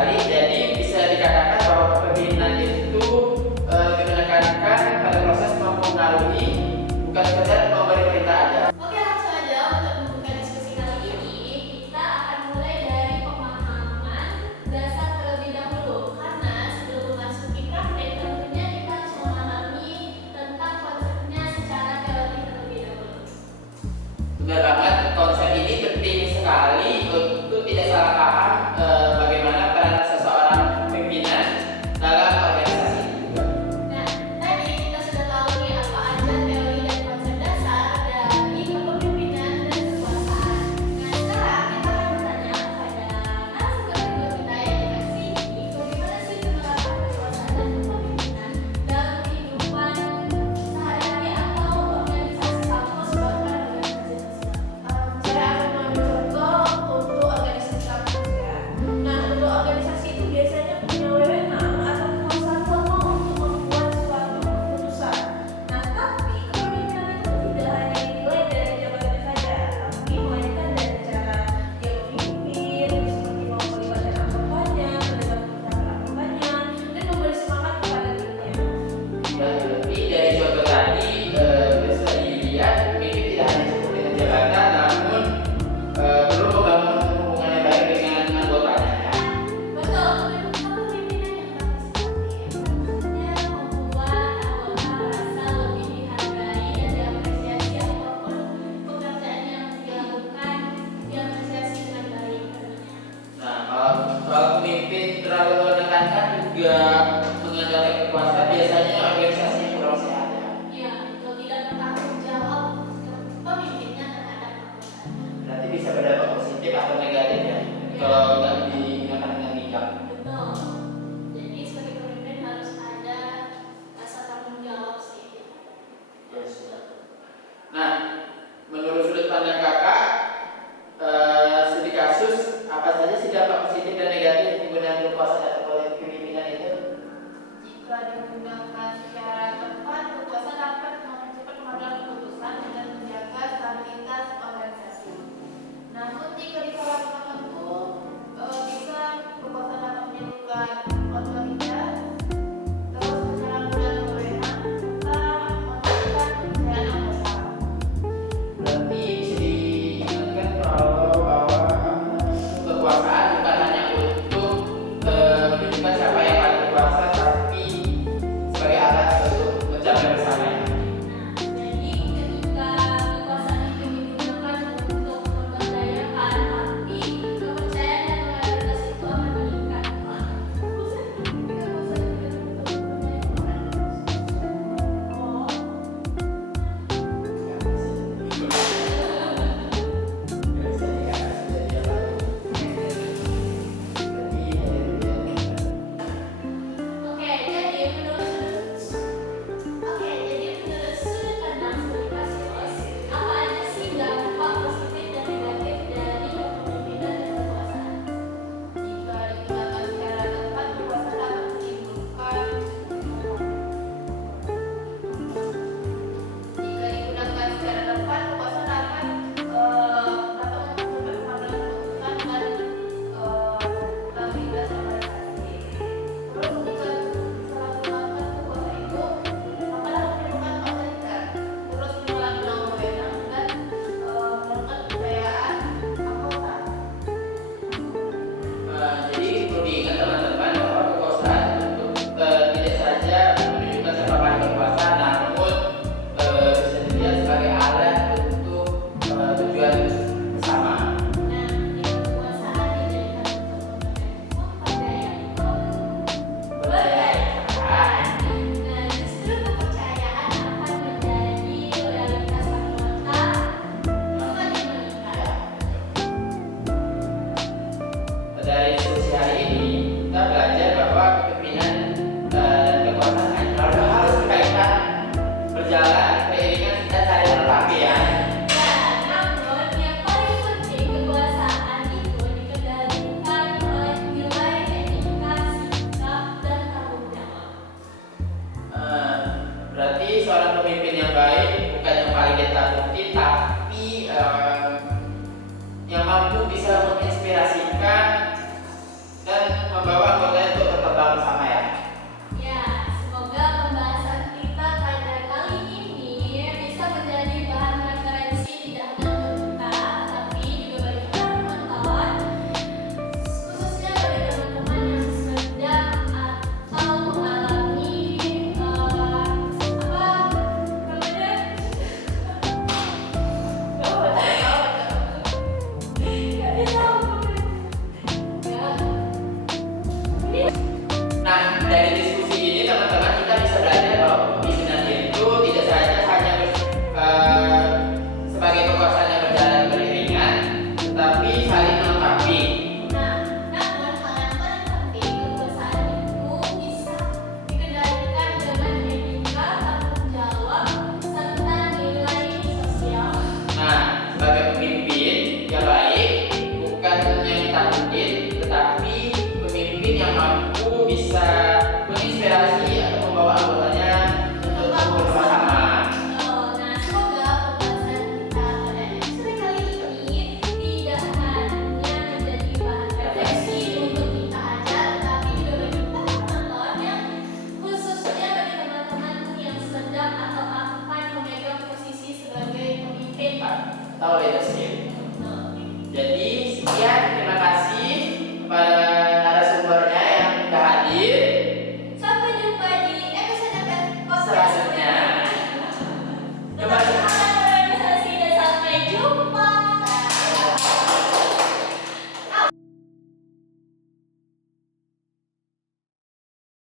sekali. Jadi bisa dikatakan bahwa kepemimpinan itu menekankan pada proses mempengaruhi, bukan sekedar memberi perintah aja. Oke, langsung aja untuk membuka diskusi kali ini, kita akan mulai dari pemahaman dasar terlebih dahulu. Karena sebelum memasuki praktek, tentunya kita harus memahami tentang konsepnya secara teori terlebih dahulu. Benar banget, konsep ini penting sekali untuk tidak salah paham bagaimana peran seseorang pimpinan dalam organisasi. Nah, tadi kita sudah tahu nih apa aja teori dan konsep dasar dari kepemimpinan dan kekuasaan. Nah, sekarang kita akan bertanya kepada narasumber kedua kita yang dikasih ini, bagaimana sih penerapan kekuasaan dan kepemimpinan dalam kehidupan sehari-hari atau organisasi kampus bahkan organisasi nasional. Saya akan mengambil contoh untuk organisasi kampus ya. Nah, untuk organisasi itu biasanya punya wewenang atau kekuasaan formal untuk membuat suatu keputusan. Nah, tapi kepemimpinan itu tidak hanya dinilai dari jabatannya saja, tapi melainkan dari cara dia memimpin, seperti mau melibatkan anggotanya, melibatkan anggotanya, dan memberi semangat kepada timnya. Tapi dari contoh tadi bisa dilihat pemimpin tidak hanya cukup dengan jabatan, namun perlu membangun hubungan yang baik dengan anggotanya. Betul, kepemimpinan yang partisipatif tentunya membuat anggota merasa lebih dihargai dan diapresiasi apapun pekerjaan yang dilakukan, diapresiasi dengan baik tentunya. Nah, kalau pemimpin terlalu menekankan juga mengandalkan kekuasaan, biasanya organisasi yang kurang sehat ya. Ya, betul, tidak bertanggung jawab pemimpinnya terhadap anggota. Berarti bisa berdampak positif atau negatif ya, kalau nggak digunakan dengan bijak. Betul. Jadi sebagai pemimpin harus ada rasa tanggung jawab sih. Yes. Nah, menurut sudut pandang kakak, studi kasus apa saja sih dampak positif dan negatif penggunaan kekuasaan atau kepemimpinan itu? Jika digunakan secara tepat, kekuasaan dapat mempercepat pengambilan keputusan dan menjaga stabilitas organisasi. Namun jika disalahgunakan tertentu, bisa kekuasaan dapat menimbulkan otoritas, terus penyalahgunaan wewenang, serta merugikan kepercayaan anggota. Berarti bisa diingatkan bahwa kekuasaan bukan hanya untuk menunjukkan siapa yang paling berkuasa, tapi sebagai alat untuk mencapai bersama. Jadi ketika kekuasaan itu digunakan untuk memberdayakan, tapi kepercayaan dan loyalitas itu akan meningkat. dari diskusi ini teman-teman kita bisa belajar bahwa kepemimpinan itu tidak saja hanya sebagai kekuasaan yang berjalan beriringan, tetapi saling melengkapi. Nah, namun hal yang paling penting, kekuasaan itu bisa dikendalikan dengan etika, tanggung jawab, serta nilai sosial. Nah, sebagai pemimpin yang baik bukan yang ditakutin, tetapi pemimpin yang mampu bisa